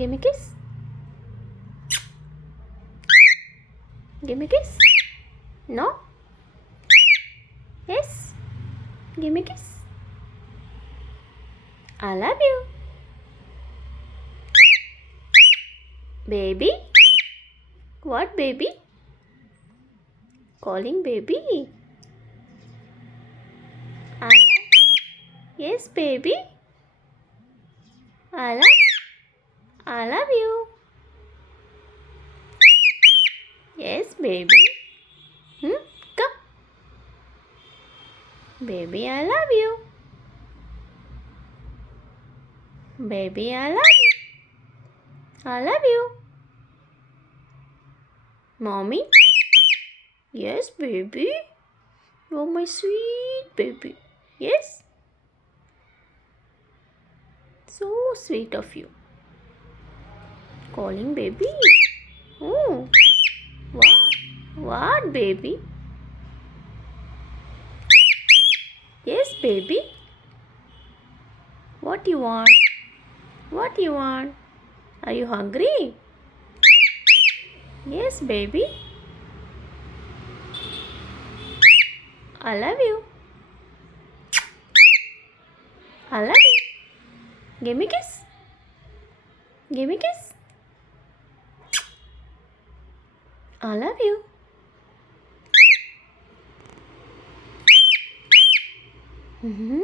Give me kiss. Give me kiss. No? Yes? Give me kiss. I love you. Baby? What baby? Calling baby? I love. Yes, baby. I love you. Yes, baby. Come. Baby, I love you. Baby, I love you. I love you. Mommy? Yes, baby. You're my sweet baby. Yes? So sweet of you. Calling baby. Oh, what? What, baby? Yes, baby. What you want? What you want? Are you hungry? Yes, baby. I love you. I love you. Give me kiss. Give me kiss. I love you. Mm-hmm.